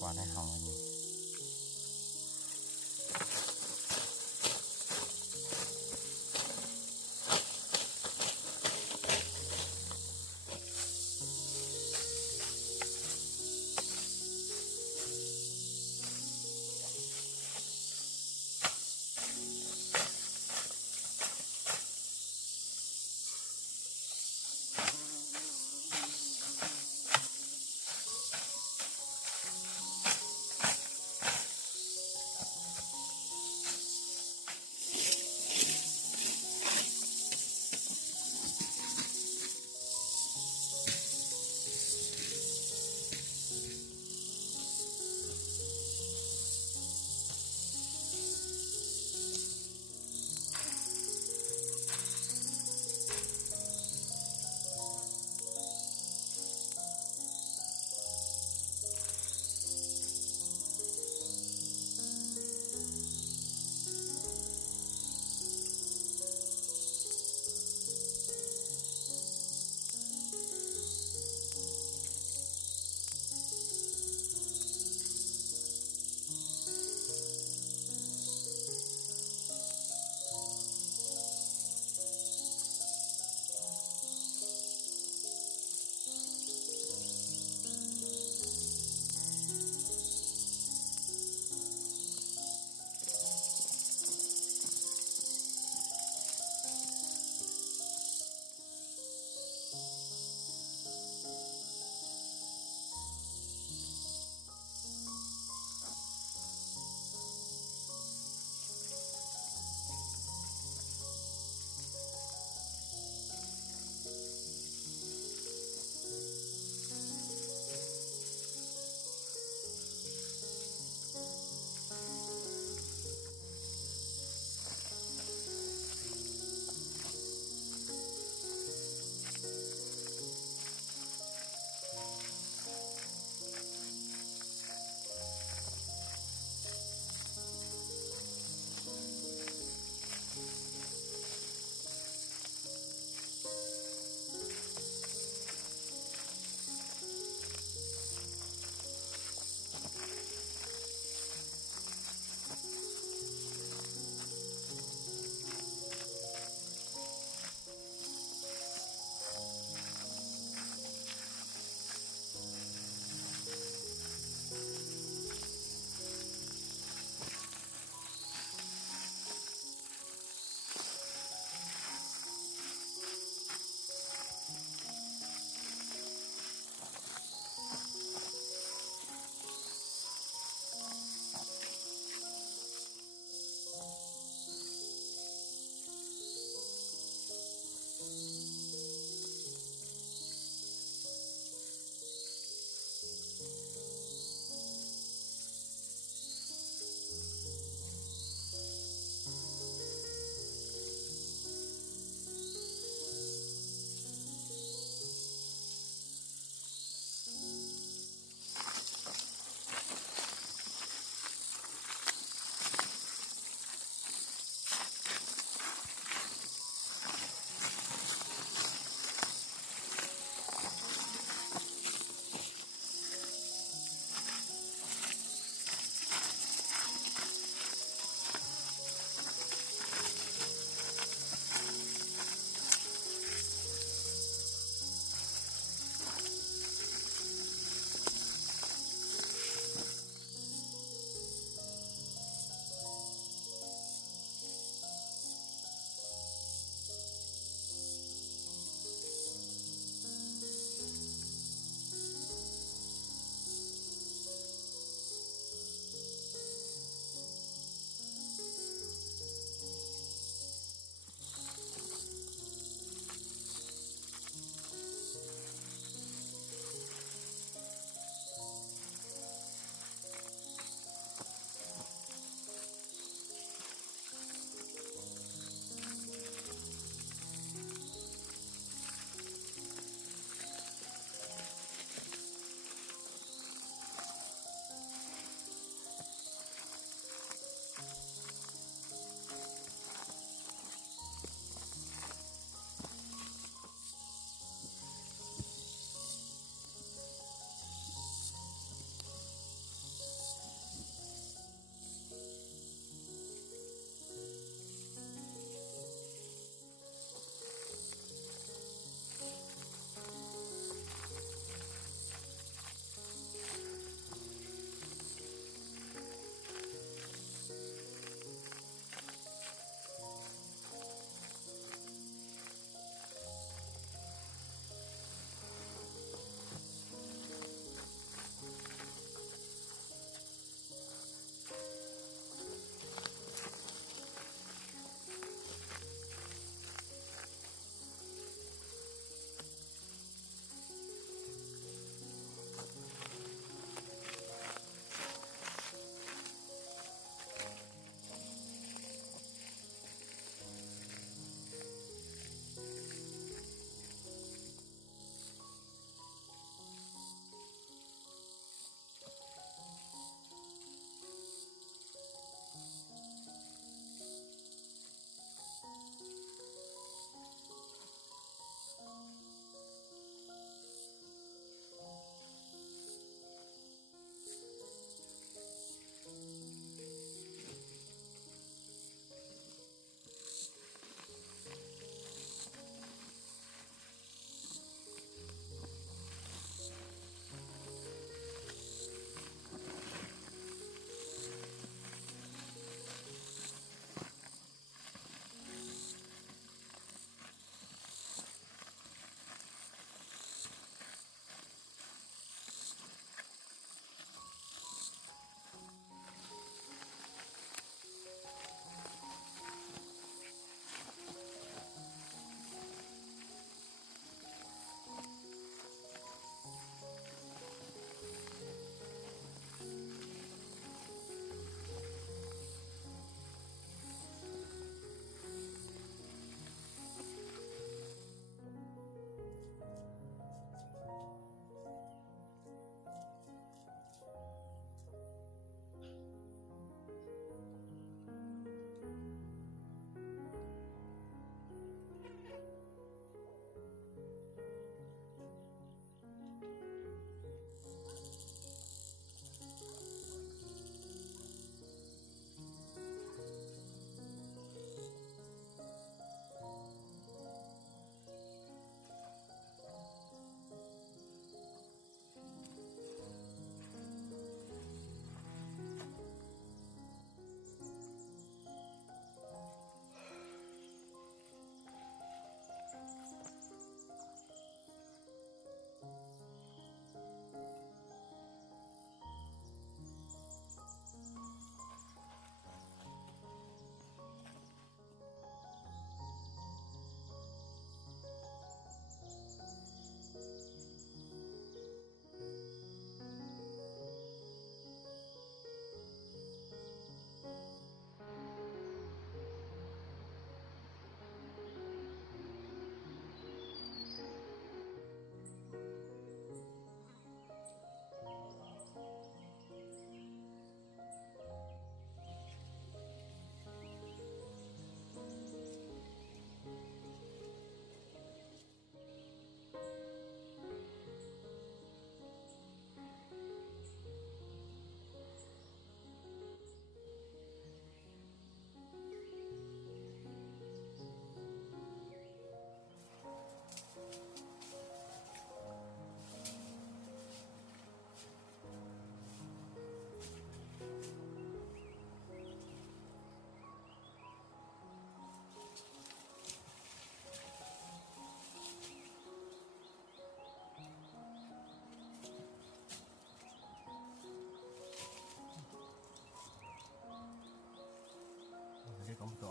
Quả này hỏng rồi.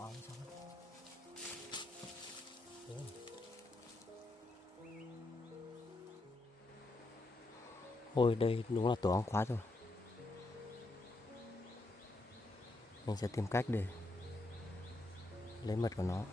ong sao đó. Ôi đây đúng là tổ ong khóa rồi. Mình sẽ tìm cách để lấy mật của nó.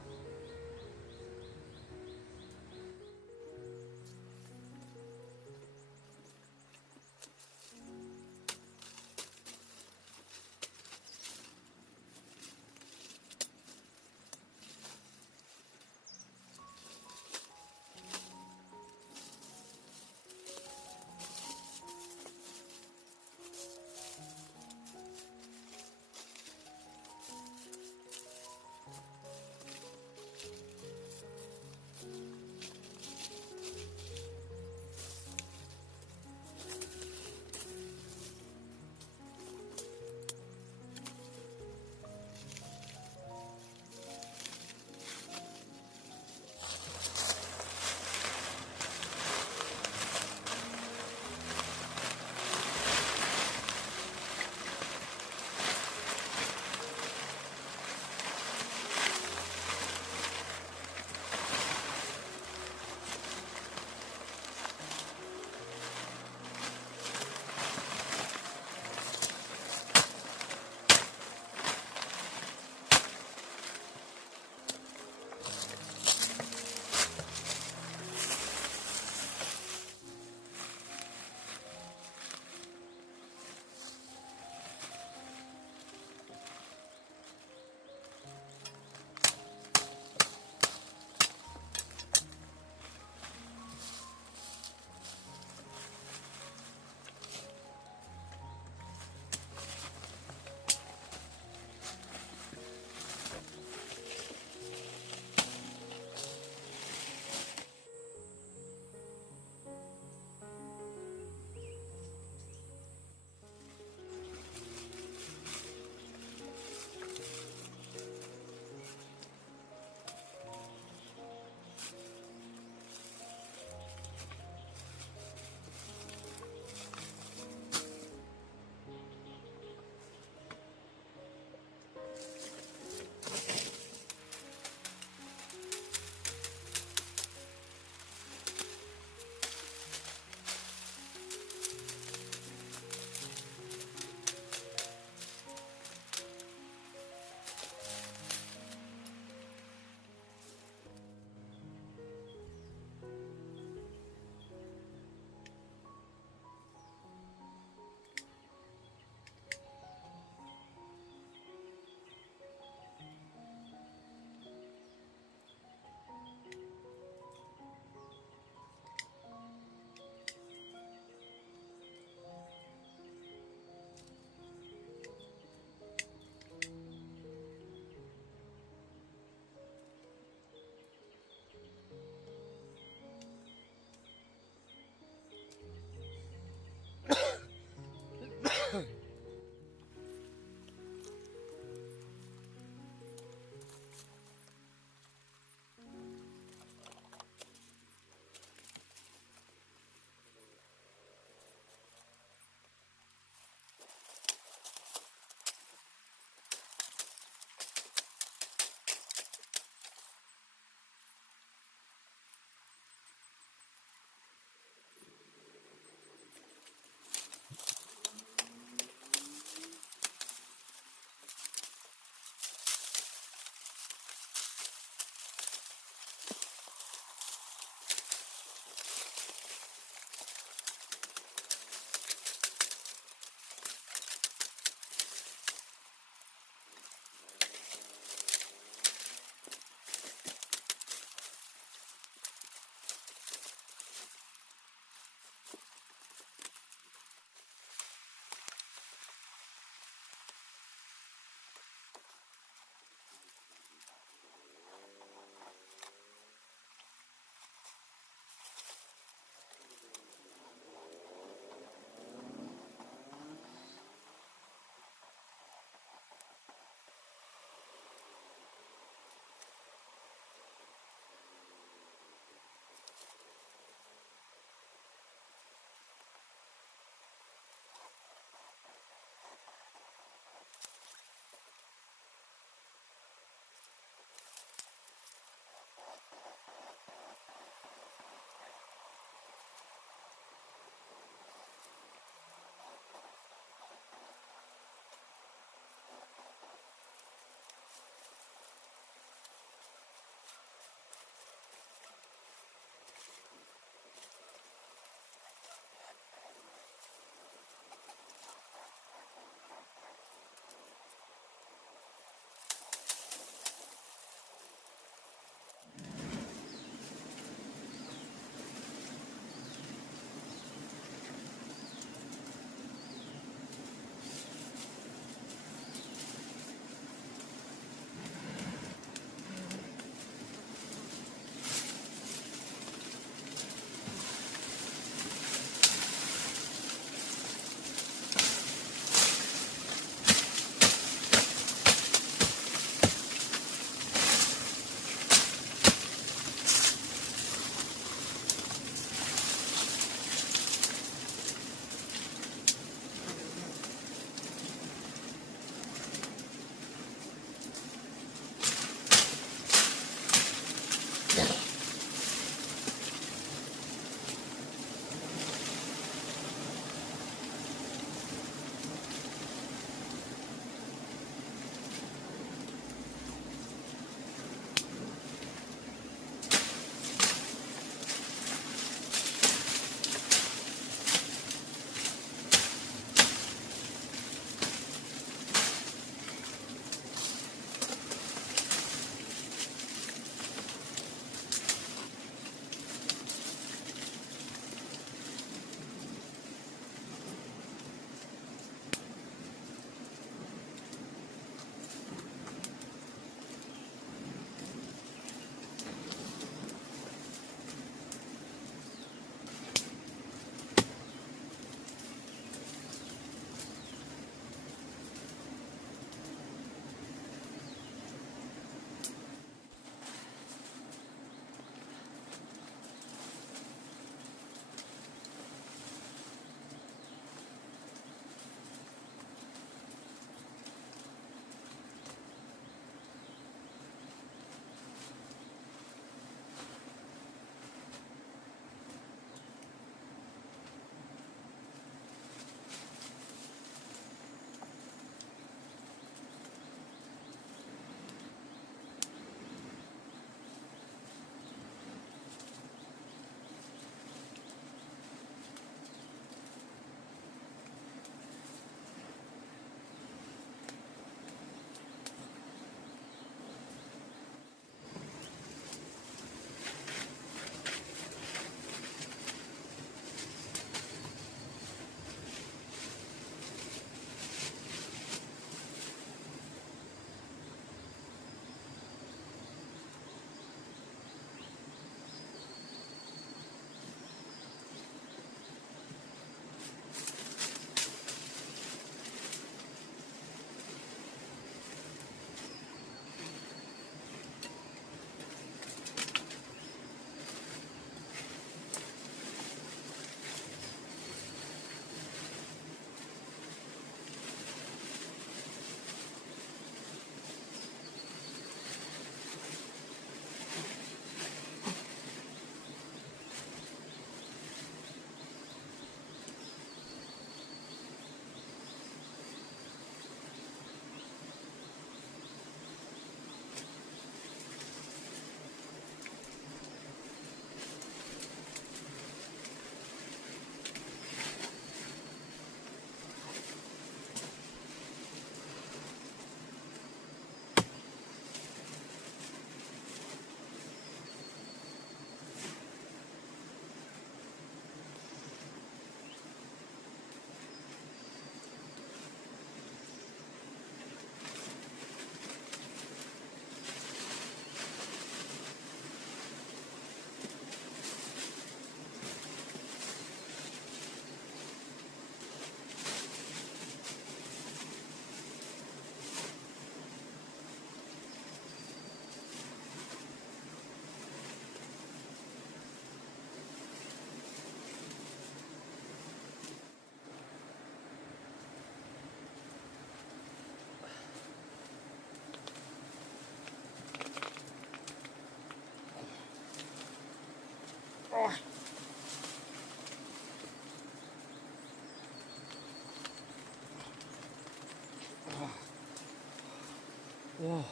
Wow,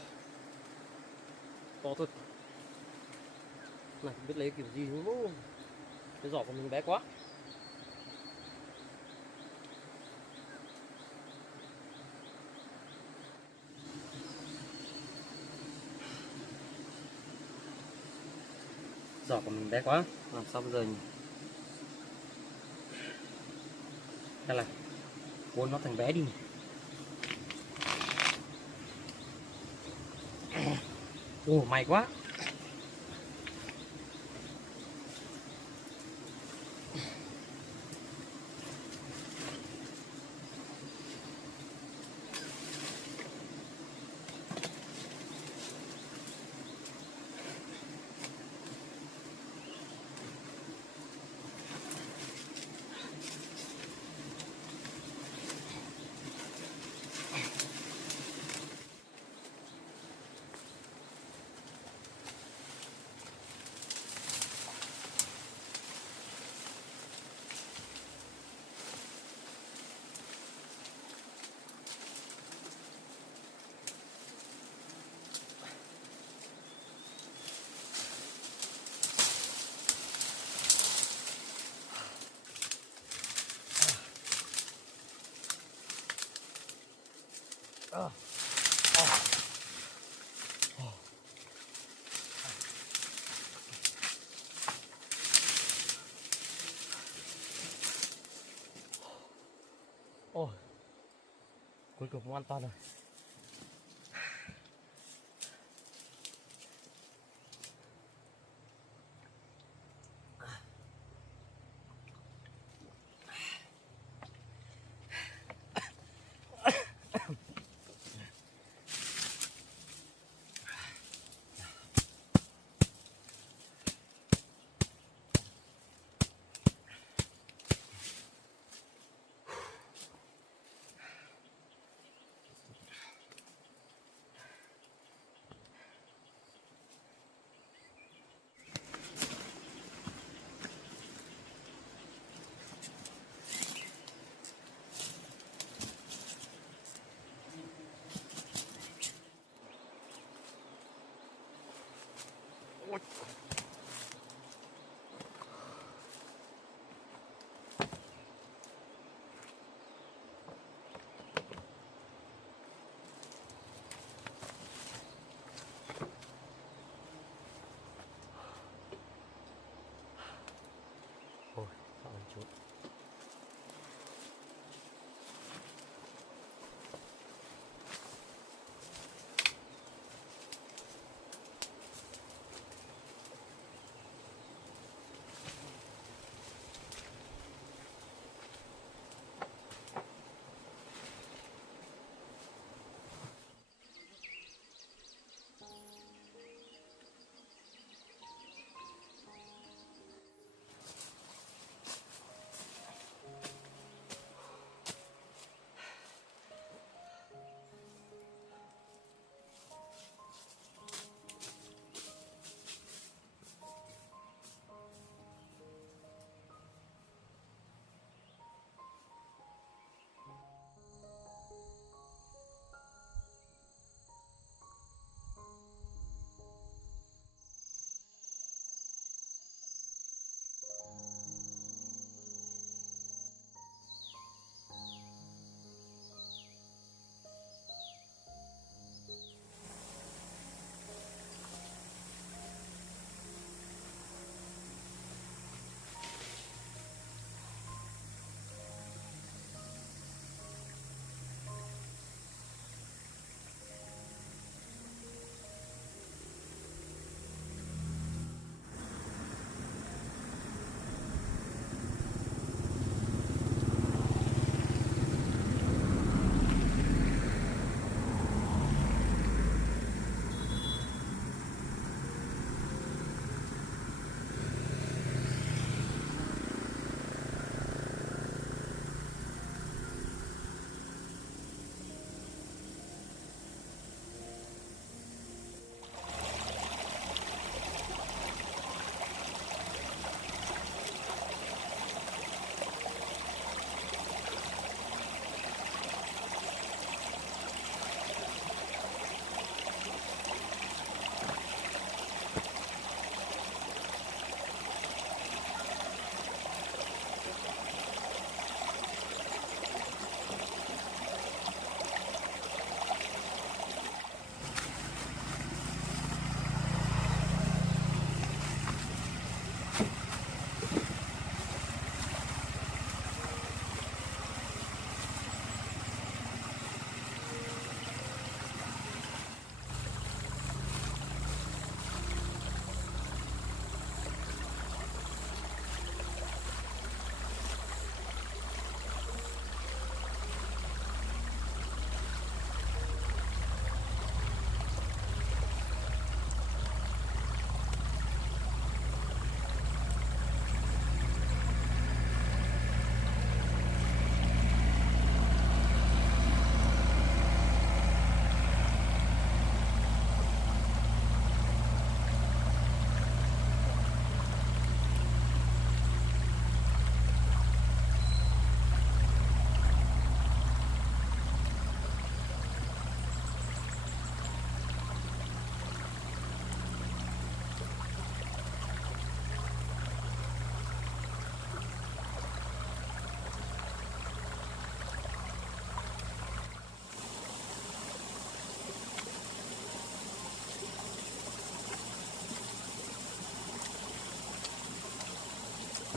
to thật. Này không biết lấy kiểu gì nữa. Cái giỏ của mình bé quá. Giỏ của mình bé quá. Làm sao bây giờ nhỉ? Hay là cuốn nó thành bé đi. Ồ, may quá. Ôi, cuối cùng cũng an toàn rồi. Ôi. Ôi, sao anh chú.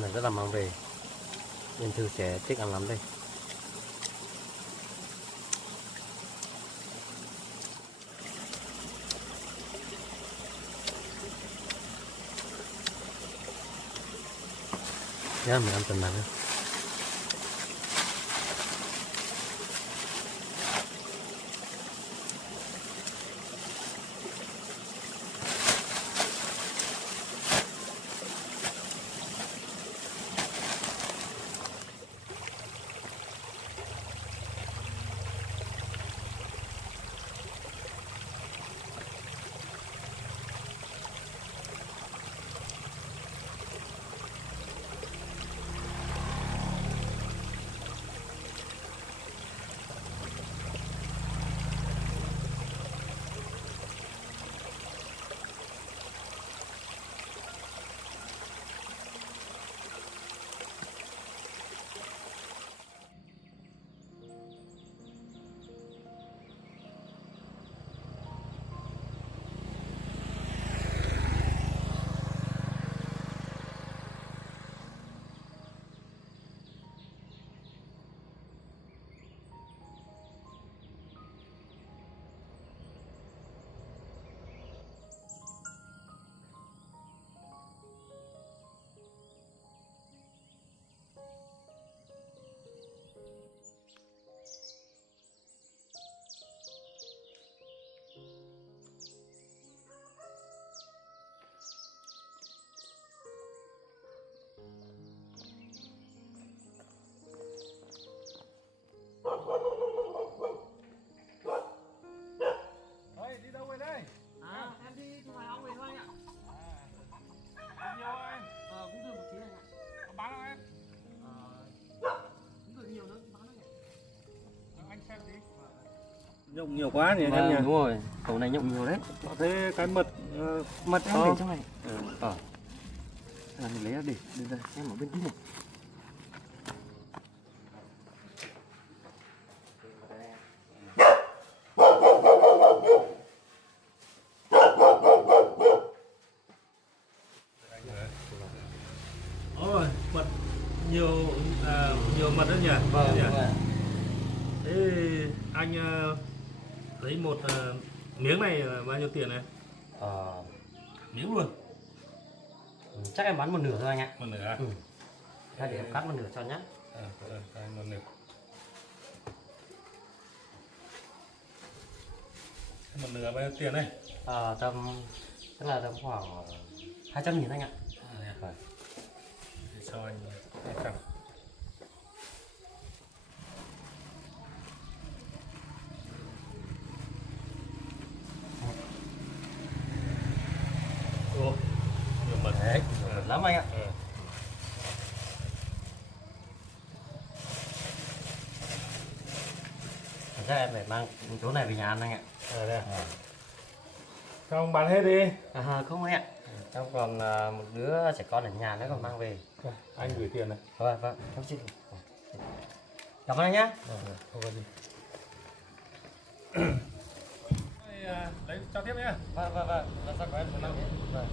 Này rất là mang về. Nên Thư sẽ thích ăn lắm đây. Thế là mình ăn tầm này thôi. Nhộng nhiều quá nhỉ em Vâng, nhỉ? đúng rồi, cậu này nhộng nhiều đấy. Thế cái mật Mật em Ờ. để trong này. Là mình lấy ra để đây, em ở bên kia này. Ôi, mật nhiều nhiều mật đó nhỉ? Vâng, Nhỉ? đúng rồi. Thế anh lấy một miếng này là bao nhiêu tiền này? Miếng luôn. Chắc em bán một nửa thôi anh ạ. Một nửa à? Hay để em cắt một nửa cho nhá. Anh một nửa. Một nửa bao nhiêu tiền này? Tức là tầm khoảng 200.000 anh ạ. Vâng. Để cho anh 200. Ồ, nhiều mật Đấy, nhiều lắm anh ạ. Thật ra em phải mang chỗ này về nhà ăn anh ạ. Đây à? Không bán hết đi. Không anh ạ. Em còn một đứa trẻ con ở nhà nữa còn mang về. Anh gửi tiền này. Vâng, em xin. Cảm ơn anh nhá. Không có gì. Đấy, cho tiếp nhé. Vâng, là sao có em sẽ mang đến. Vâng.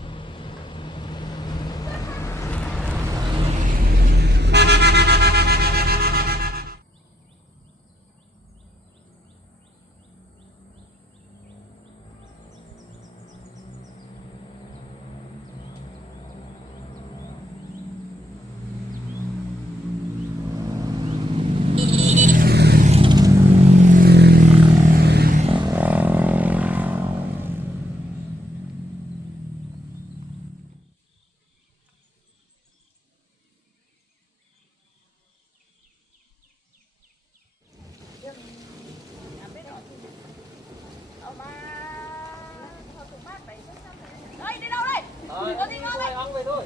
Đây, đi đâu đây? Có gì ngon đây? Ông về thôi.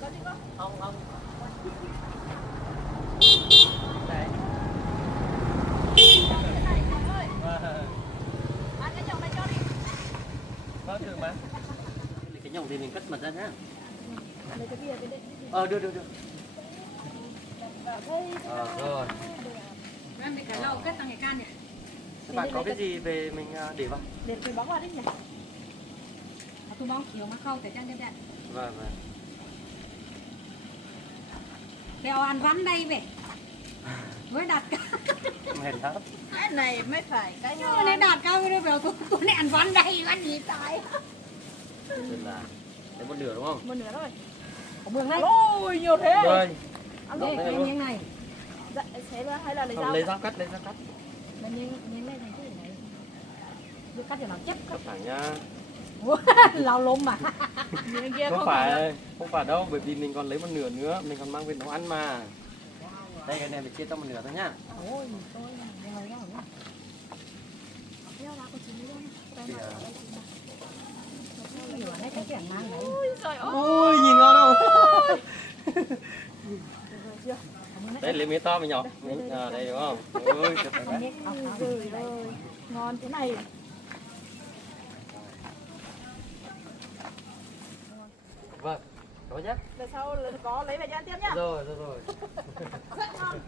Có gì ngon? Ông. Đây. Này, ơi. Ăn cái nhộng này cho đi. Vâng, được mà. Cái nhộng thì mình cất mật ra nhá. Lấy cái bìa bên đây. Được. Rồi. Em bị cái lầu cất tăng cái can nhỉ? Các bạn có cái gì về mình để vào? Để túi bóng vào đấy nhỉ? Túi bóng chiều mà khâu để trang đem đạn. Vâng. Bèo ăn vắn đây về. Với đặt cá. Mệt lắm. Cái này mới phải cái Nhưng mà nên đặt cá với bèo tôi lại ăn vắn đây, ăn gì tại. Nên là đấy một nửa đúng không? một nửa thôi. Có mương đây. Ôi nhiều thế. Rồi. Ăn đây cái miếng này. Dạ, xé ra hay là lấy Không, dao? lấy dao cắt, lấy dao cắt. Là miếng này thành cái này. Được cắt thì nó chết. Cắt thẳng nha. Lao lôm mà. Miếng kia Không phải đâu, bởi vì mình còn lấy một nửa nữa, mình còn mang về nấu ăn mà. Đây cái này mình chia cho một nửa thôi nhá. Ôi, tôi ngồi đó nhá. Đeo vào con chín luôn. Nửa đấy cái tiền mang đấy. Ôi trời ơi. Ui, nhìn ngon không? Đây lấy miếng to mình nhỏ. Đây đúng không? Ui, tuyệt vời đấy. Trời ơi. Ngon thế này. Vâng, có nhé. Lần sau là có lấy về cho ăn tiếp nhá. Rồi. Rất ngon.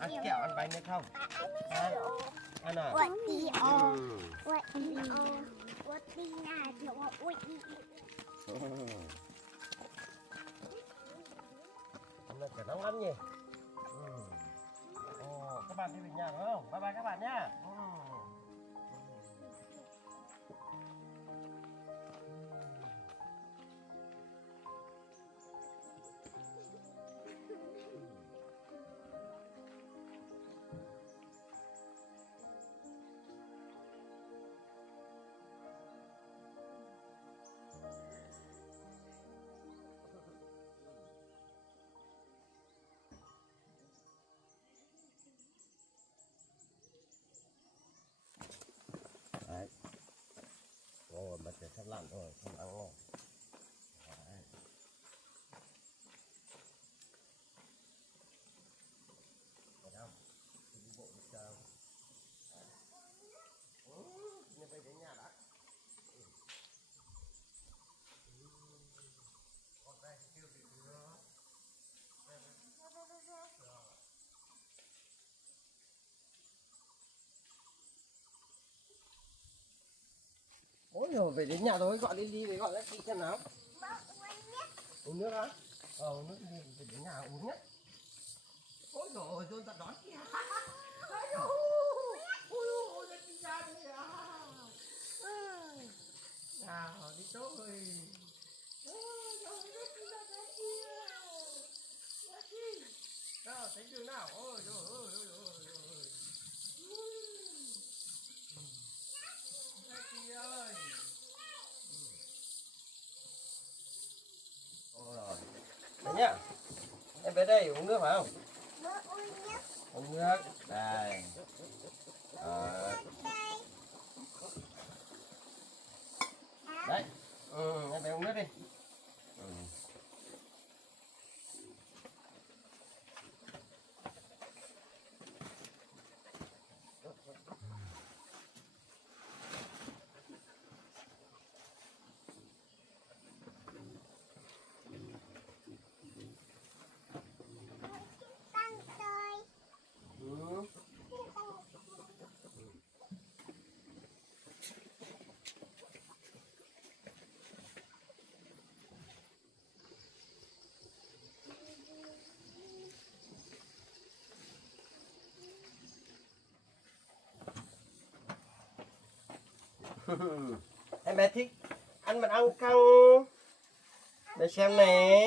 Ăn kẹo, ăn bánh nữa không? Ăn à? Hôm nay trời nóng lắm nhỉ? Các bạn đi về nhà đúng không? Bye bye các bạn nhá. Đấy. Rồi, mặt trời sắp lặn rồi, không ăn ngon. Đấy. Thấy không? Đi bộ đi chờ. Nhưng phải đến nhà đã. Con đây kêu gì nữa? Ôi rồi về đến nhà rồi, gọi đi để gọi lại chị xem nào. Uống nước hả? Uống nước đi, về đến nhà uống nhé. Ôi rồi John ta đón kìa. Ôi đi ra đây à. Nào đi thôi. Nào, tránh đường nào. Ôi trời ơi. nhá. Em về đây uống nước phải không? Uống nước. Đây. Đấy. Em về uống nước đi. Em bé thích ăn mật ong không? Để xem này.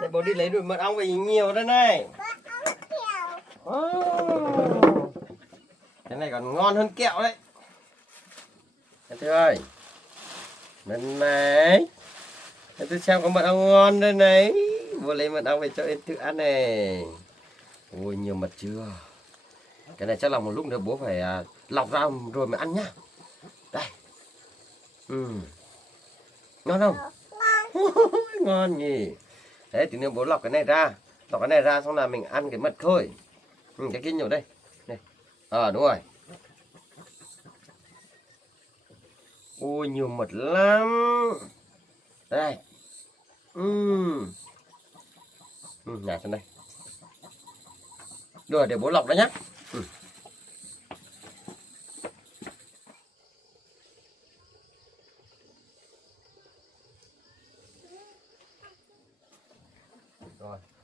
Để bố đi lấy đùi mật ong về nhiều đây này. Cái này còn ngon hơn kẹo đấy. Em thấy ơi. Lần này. Em tôi xem có mật ong ngon đây này. Bố lấy mật ong về cho em tự ăn này. Ôi nhiều mật chưa. Cái này chắc là một lúc nữa bố phải lọc ra rồi mới ăn nhá. Đây. Ngon không? Ngon nhỉ. Đấy tí nữa bố lọc cái này ra. Lọc cái này ra xong là mình ăn cái mật thôi. Cái kia nhiều đây. Này. Đúng rồi. Ôi nhiều mật lắm. Đây. Này sang đây. Rồi để bố lọc đó nhá.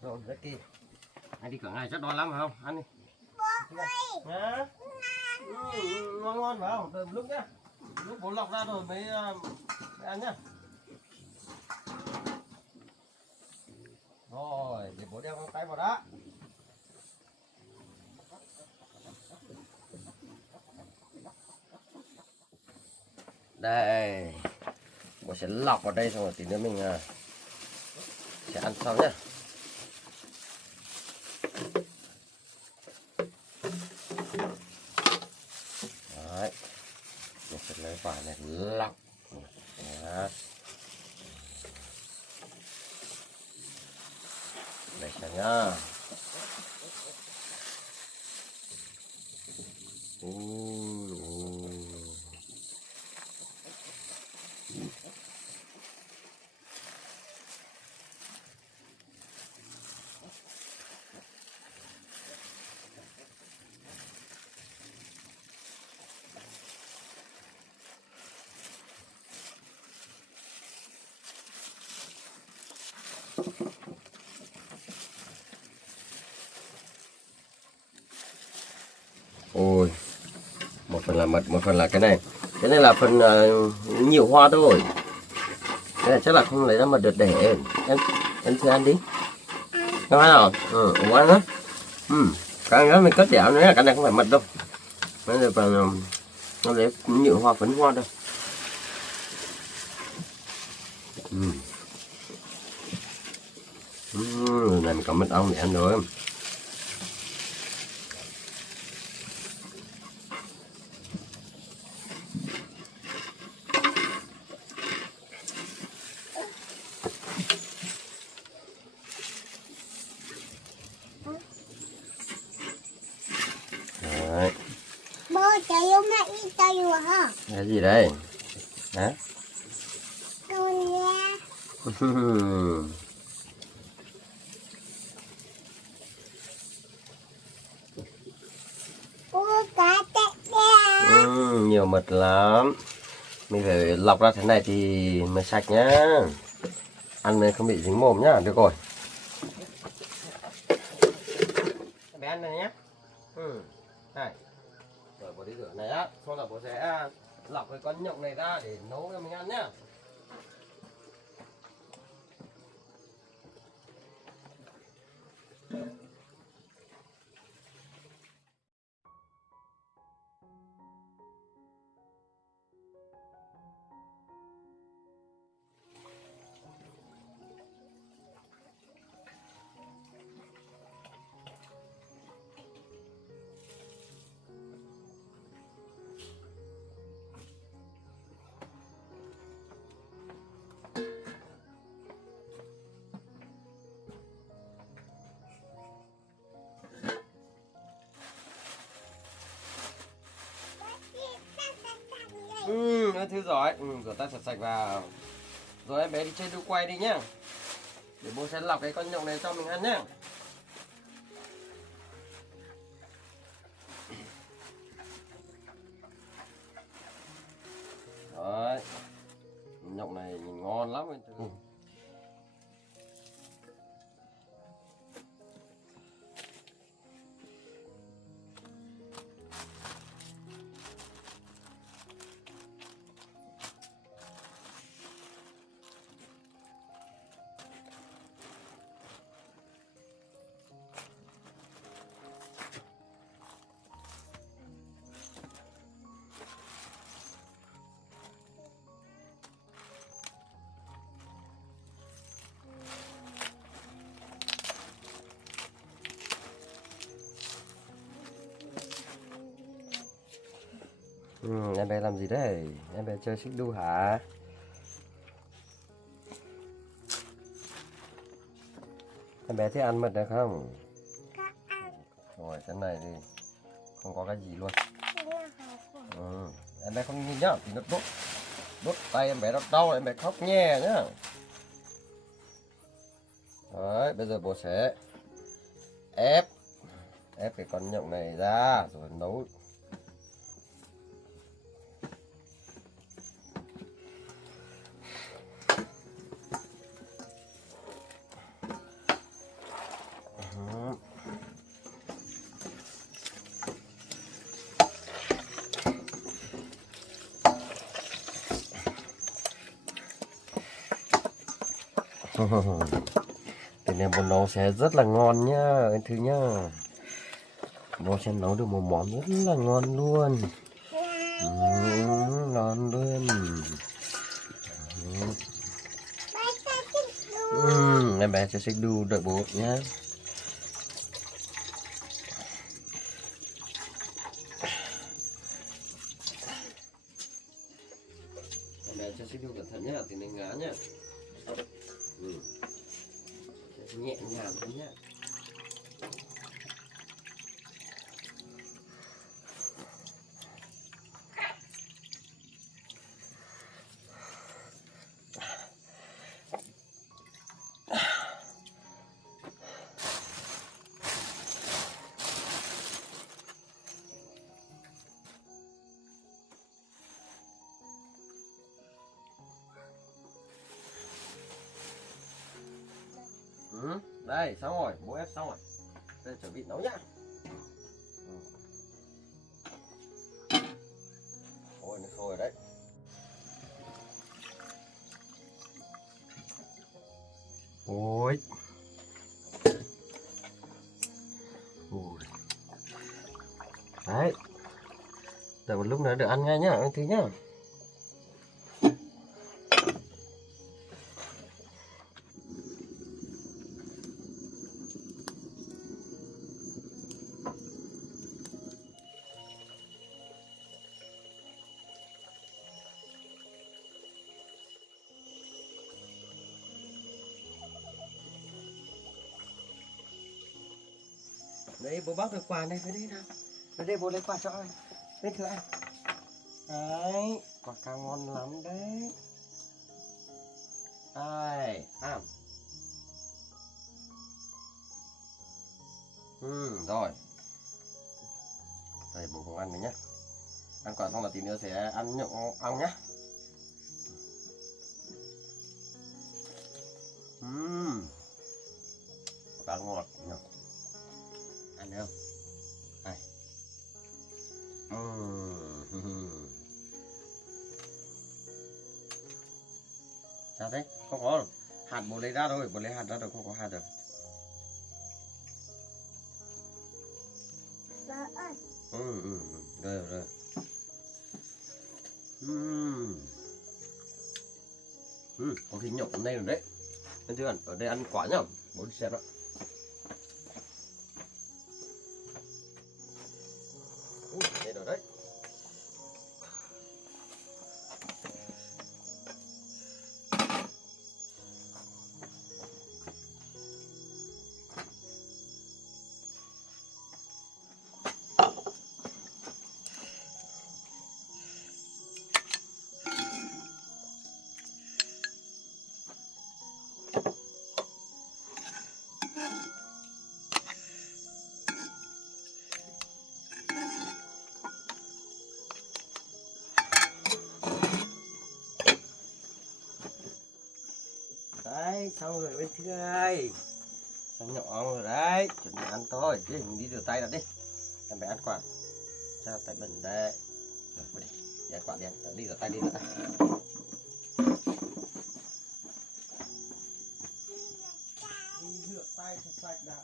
Rồi, Jackie. Anh đi cả ngày chắc đói lắm phải không? Ăn đi. Nhá. Ngon ngon phải không? Đợi một lúc nhá. Lúc bố lọc ra rồi mới ăn nhá. Rồi, để bố đeo găng tay vào đã. Đây. Bố sẽ lọc vào đây xong rồi tí nữa mình sẽ ăn sau nhá. Đấy. Mình sẽ lấy vải này lọc. Đấy. Đây xem nhá. Ôi, một phần là mật, một phần là cái này. Cái này là phần nhiều hoa thôi. Cái này chắc là không lấy ra mật được để em thử ăn đi. Không ăn nào? Ủa ăn á. Cái này mình cất đẻo nữa, cái này không phải mật đâu. Cái này phần nó lấy nhiều hoa, phấn hoa đâu. Này mình có mật ong để ăn rồi. Đấy. Bố chạy vô mẹ đi chạy vô hả? Cái gì đây? Hả? Con nha. Bố cá tẹt ra. Nhiều mật lắm. Mình phải lọc ra thế này thì mới sạch nhá. Ăn này không bị dính mồm nhá. Được rồi. Bé ăn này nhé. Này. Rồi bố đi rửa này á. Xong là bố sẽ lọc cái con nhộng này ra để nấu cho mình ăn nhá. với Thư giỏi. Rửa tay sạch sạch vào. Rồi em bé đi trên đu quay đi nhá. Để bố sẽ lọc cái con nhộng này cho mình ăn nhá. Đấy. Nhộng này nhìn ngon lắm. Em bé làm gì đấy? Em bé chơi xích đu hả? Em bé thích ăn mật được không? Rồi cái này thì không có cái gì luôn. Em bé không nhìn nhá, thì nó đốt tay em bé nó đau, em bé khóc nhè nhá. Đấy, bây giờ bố sẽ ép cái con nhộng này ra rồi nấu. Cái này bố nấu sẽ rất là ngon nhá anh Thư nhá. Bố sẽ nấu được một món rất là ngon luôn. Ngon luôn. Em bé sẽ xích đu đợi bố nhá. Em bé sẽ xích đu cẩn thận nhá, thì nên ngã nhá. Nhẹ nhàng thôi nhá. Đây, xong rồi, bố ép xong rồi. Đây, chuẩn bị nấu nhá. Ôi, nó sôi rồi đấy. Ôi. Đấy. Đợi một lúc nữa được ăn ngay nhá, anh Thư nhá. Đấy, bố bóc được quà đây, đây nào. Đây bố lấy quà cho anh. Đây thưa anh. Đấy, quả cà ngon lắm đấy. Đây, ăn. Rồi. Đây bố không ăn nữa nhá. Ăn quả xong là tí nữa sẽ ăn nhộng ong nhá. Quả cà ngọt nhỉ. Ăn được không? Đây. Sao thế? Không có đâu. Hạt bố lấy ra thôi, bố lấy hạt ra rồi, không có hạt rồi. Rồi. Có thịt nhộng ở đây rồi đấy. Anh chưa ăn, ở đây ăn quả nhá. Bố đi xem đó. Đây rồi đấy. xong rồi bên thứ hai. Xong nhỏ rồi đấy, chuẩn bị ăn thôi. Đi, mình đi rửa tay đã đi. Em phải ăn quả. Sao tay bẩn đấy. Rồi, đi. Đi ăn quả đi ăn. Đi rửa tay đi rửa tay. Đi rửa tay cho sạch đã.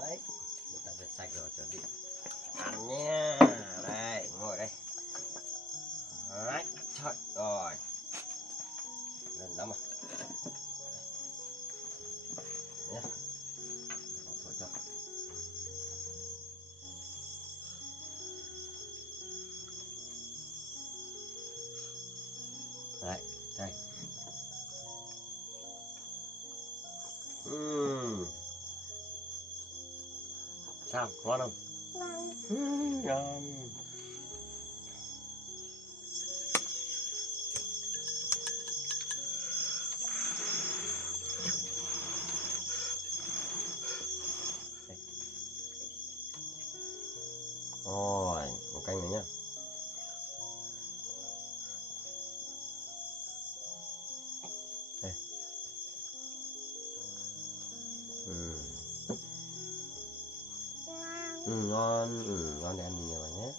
Đấy, rửa tay cho sạch rồi chuẩn bị ăn nha. Đây, ngồi đây. Đấy, trời rồi. Lên lắm à. Nhá. Thổi cho. Đấy, đây. Sao, ngon không? Ngon. Rồi, một canh nữa nhá. Đây. Ngon, ngon để ăn nhiều vào nhé.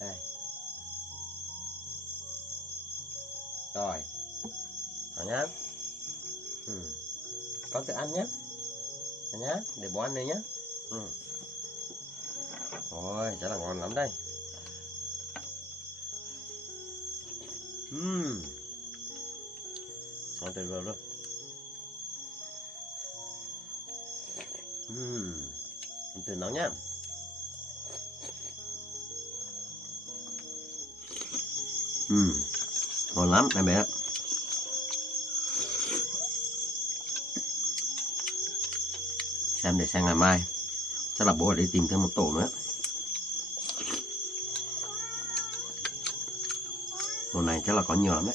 Đây. Rồi. Rồi nhá. Con tự ăn nhé. Rồi nhá, để bố ăn đây nhá. Rồi, chắc là ngon lắm đây. Ngon tuyệt vời luôn. Từ nóng nhá. Ngon lắm em bé. Xem để sang ngày mai chắc là bố ở đây tìm thêm một tổ nữa. Tổ này chắc là có nhiều lắm đấy.